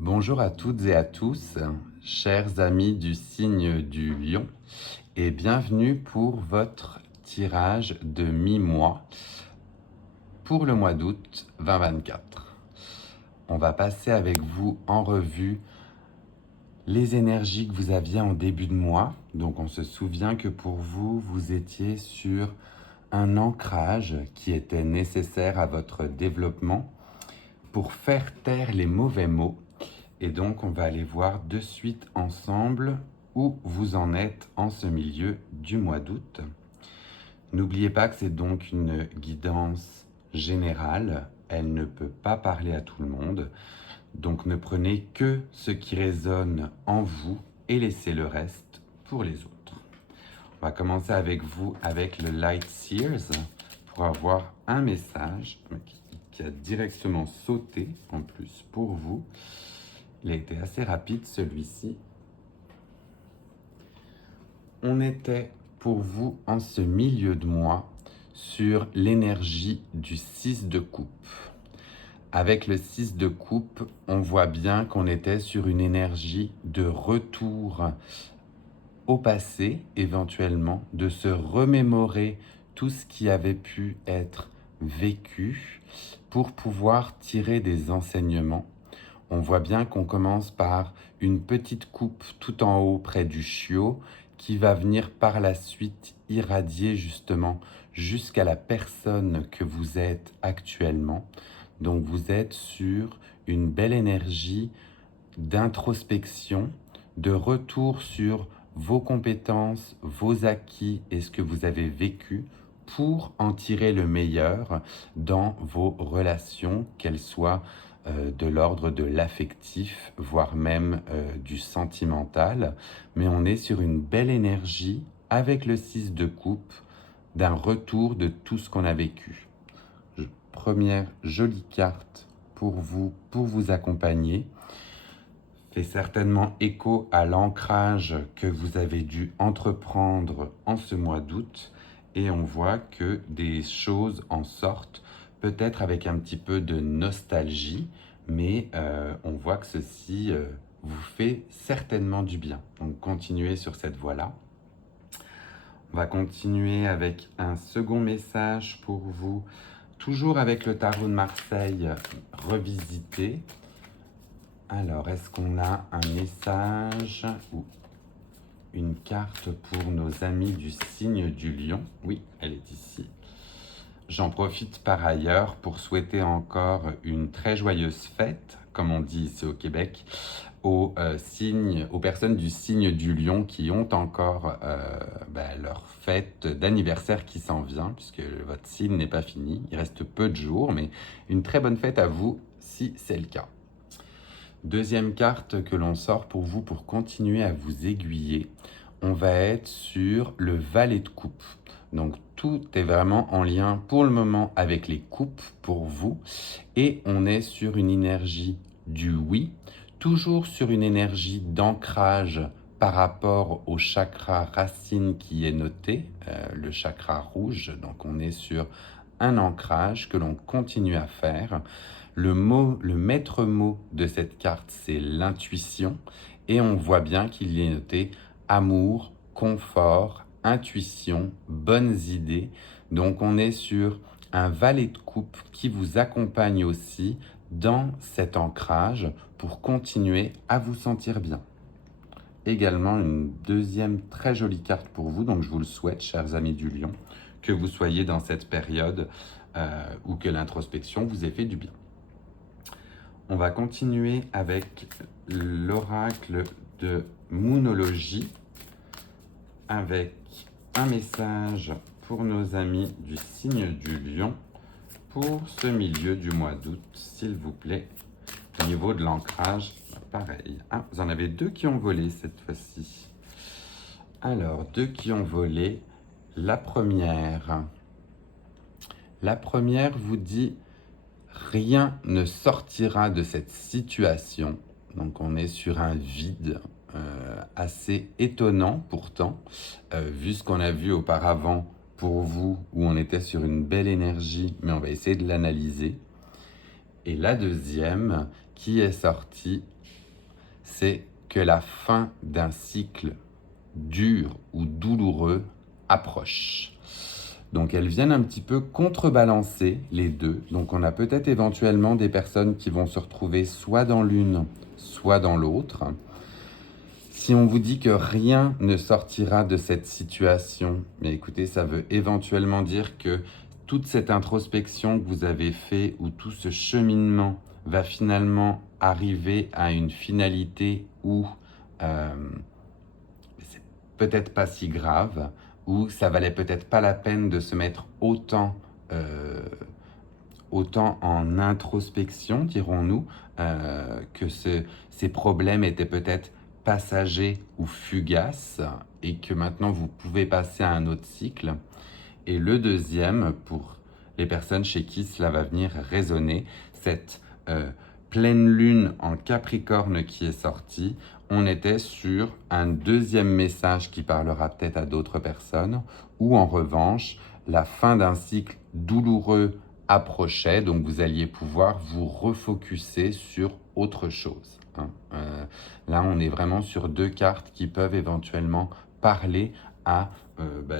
Bonjour à toutes et à tous, chers amis du signe du lion, et bienvenue pour votre tirage de mi-mois pour le mois d'août 2024. On va passer avec vous en revue les énergies que vous aviez en début de mois. Donc on se souvient que pour vous, vous étiez sur un ancrage qui était nécessaire à votre développement pour faire taire les mauvais mots. Et donc, on va aller voir de suite ensemble où vous en êtes en ce milieu du mois d'août. N'oubliez pas que c'est donc une guidance générale. Elle ne peut pas parler à tout le monde. Donc, ne prenez que ce qui résonne en vous et laissez le reste pour les autres. On va commencer avec vous avec le Light Seers pour avoir un message qui a directement sauté en plus pour vous. Il a été assez rapide celui-ci. On était pour vous en ce milieu de mois sur l'énergie du 6 de coupe. Avec le 6 de coupe, on voit bien qu'on était sur une énergie de retour au passé, éventuellement, de se remémorer tout ce qui avait pu être vécu pour pouvoir tirer des enseignements. On voit bien qu'on commence par une petite coupe tout en haut près du chiot qui va venir par la suite irradier justement jusqu'à la personne que vous êtes actuellement. Donc vous êtes sur une belle énergie d'introspection, de retour sur vos compétences, vos acquis et ce que vous avez vécu pour en tirer le meilleur dans vos relations, qu'elles soient de l'ordre de l'affectif, voire même du sentimental. Mais on est sur une belle énergie avec le 6 de coupe d'un retour de tout ce qu'on a vécu. Première jolie carte pour vous accompagner. Fait certainement écho à l'ancrage que vous avez dû entreprendre en ce mois d'août. Et on voit que des choses en sortent, peut-être avec un petit peu de nostalgie, mais on voit que ceci vous fait certainement du bien. Donc continuez sur cette voie-là. On va continuer avec un second message pour vous, toujours avec le tarot de Marseille revisité. Alors, est-ce qu'on a un message ou une carte pour nos amis du signe du lion? Oui, elle est ici. J'en profite par ailleurs pour souhaiter encore une très joyeuse fête, comme on dit ici au Québec, aux personnes du signe du lion qui ont encore leur fête d'anniversaire qui s'en vient, puisque votre signe n'est pas fini. Il reste peu de jours, mais une très bonne fête à vous si c'est le cas. Deuxième carte que l'on sort pour vous pour continuer à vous aiguiller, on va être sur le valet de coupe. Donc tout est vraiment en lien pour le moment avec les coupes pour vous et on est sur une énergie du oui, toujours sur une énergie d'ancrage par rapport au chakra racine qui est noté, le chakra rouge. Donc on est sur un ancrage que l'on continue à faire. Le maître mot de cette carte, c'est l'intuition. Et on voit bien qu'il y est noté amour, confort, intuition, bonnes idées. Donc on est sur un valet de coupe qui vous accompagne aussi dans cet ancrage pour continuer à vous sentir bien. Également une deuxième très jolie carte pour vous, donc je vous le souhaite, chers amis du lion, que vous soyez dans cette période ou que l'introspection vous ait fait du bien. On va continuer avec l'oracle de Moonologie avec un message pour nos amis du signe du lion pour ce milieu du mois d'août, s'il vous plaît. Au niveau de l'ancrage, pareil. Ah, vous en avez deux qui ont volé cette fois-ci. Alors, deux qui ont volé. La première vous dit rien ne sortira de cette situation. Donc on est sur un vide assez étonnant pourtant, vu ce qu'on a vu auparavant pour vous, où on était sur une belle énergie, mais on va essayer de l'analyser. Et la deuxième, qui est sorti, c'est que la fin d'un cycle dur ou douloureux approche. Donc elles viennent un petit peu contrebalancer les deux. Donc on a peut-être éventuellement des personnes qui vont se retrouver soit dans l'une, soit dans l'autre. Si on vous dit que rien ne sortira de cette situation, mais écoutez, ça veut éventuellement dire que toute cette introspection que vous avez fait ou tout ce cheminement va finalement arriver à une finalité où c'est peut-être pas si grave, où ça valait peut-être pas la peine de se mettre autant en introspection, dirons-nous, que ces problèmes étaient peut-être passagers ou fugaces et que maintenant vous pouvez passer à un autre cycle. Et le deuxième, pour les personnes chez qui cela va venir résonner, cette pleine lune en Capricorne qui est sortie, on était sur un deuxième message qui parlera peut-être à d'autres personnes, ou en revanche, la fin d'un cycle douloureux approchait, donc vous alliez pouvoir vous refocuser sur autre chose. Là, on est vraiment sur deux cartes qui peuvent éventuellement parler à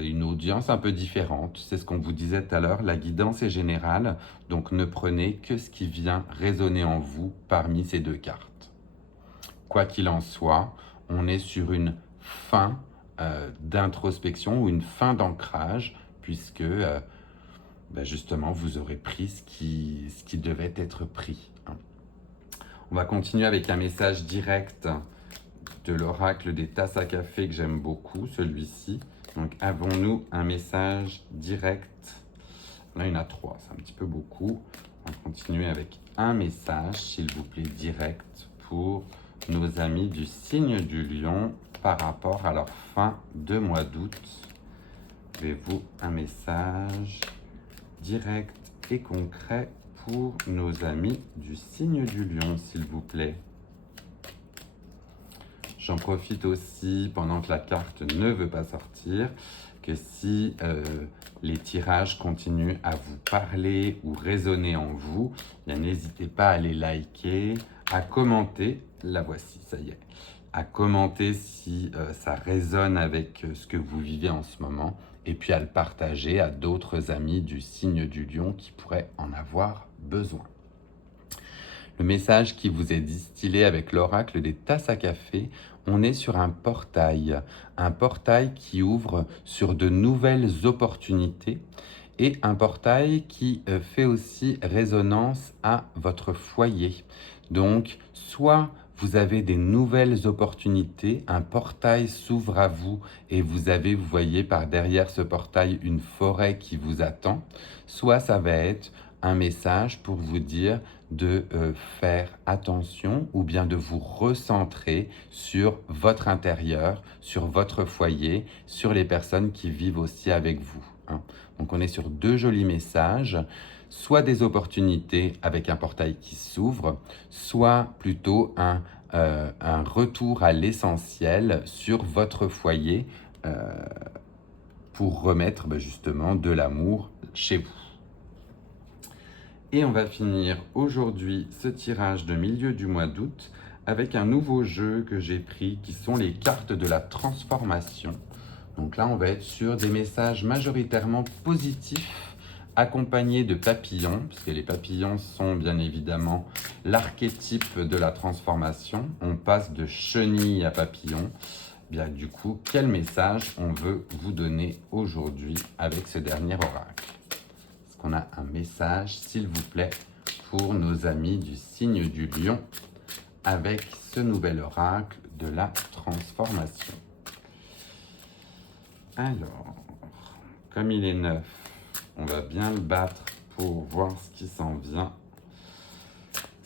une audience un peu différente. C'est ce qu'on vous disait tout à l'heure, la guidance est générale, donc ne prenez que ce qui vient résonner en vous parmi ces deux cartes. Quoi qu'il en soit, on est sur une fin d'introspection ou une fin d'ancrage, puisque justement, vous aurez pris ce qui devait être pris. On va continuer avec un message direct de l'oracle des tasses à café que j'aime beaucoup, celui-ci. Donc, avons-nous un message direct? Là, il y en a 3, c'est un petit peu beaucoup. On va continuer avec un message, s'il vous plaît, direct pour nos amis du signe du lion par rapport à leur fin de mois d'août. Avez-vous un message direct et concret pour nos amis du signe du lion, s'il vous plaît? J'en profite aussi, pendant que la carte ne veut pas sortir, que si les tirages continuent à vous parler ou résonner en vous, n'hésitez pas à les liker, à commenter, la voici, ça y est, à commenter si ça résonne avec ce que vous vivez en ce moment, et puis à le partager à d'autres amis du signe du lion qui pourraient en avoir besoin. Le message qui vous est distillé avec l'oracle des tasses à café, on est sur un portail qui ouvre sur de nouvelles opportunités et un portail qui fait aussi résonance à votre foyer. Donc, soit vous avez des nouvelles opportunités, un portail s'ouvre à vous et vous voyez par derrière ce portail une forêt qui vous attend, soit ça va être un message pour vous dire de faire attention ou bien de vous recentrer sur votre intérieur, sur votre foyer, sur les personnes qui vivent aussi avec vous. Donc on est sur deux jolis messages, soit des opportunités avec un portail qui s'ouvre, soit plutôt un retour à l'essentiel sur votre foyer pour remettre justement de l'amour chez vous. Et on va finir aujourd'hui ce tirage de milieu du mois d'août avec un nouveau jeu que j'ai pris qui sont les cartes de la transformation. Donc là, on va être sur des messages majoritairement positifs accompagnés de papillons, puisque les papillons sont bien évidemment l'archétype de la transformation. On passe de chenille à papillon. Bien, du coup, quel message on veut vous donner aujourd'hui avec ce dernier oracle? Est-ce qu'on a un message, s'il vous plaît, pour nos amis du signe du lion avec ce nouvel oracle de la transformation? Alors, comme il est neuf, on va bien le battre pour voir ce qui s'en vient.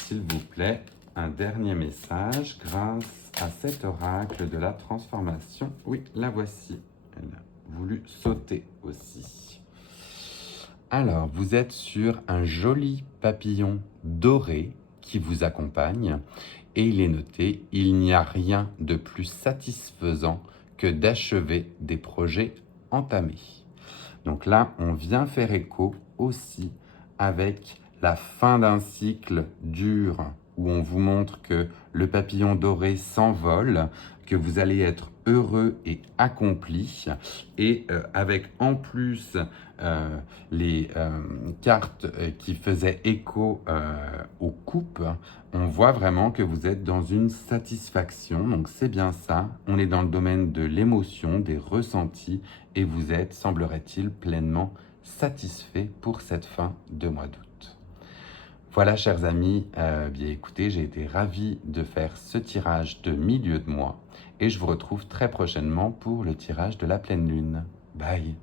S'il vous plaît, un dernier message grâce à cet oracle de la transformation. Oui, la voici. Elle a voulu sauter aussi. Alors, vous êtes sur un joli papillon doré qui vous accompagne et il est noté « Il n'y a rien de plus satisfaisant que d'achever des projets entamés ». Donc là, on vient faire écho aussi avec la fin d'un cycle dur où on vous montre que le papillon doré s'envole, que vous allez être heureux et accompli. Et avec en plus les cartes qui faisaient écho aux coupes, on voit vraiment que vous êtes dans une satisfaction. Donc c'est bien ça, on est dans le domaine de l'émotion, des ressentis, et vous êtes, semblerait-il, pleinement satisfait pour cette fin de mois d'août. Voilà, chers amis, bien écoutez, j'ai été ravi de faire ce tirage de milieu de mois et je vous retrouve très prochainement pour le tirage de la pleine lune. Bye!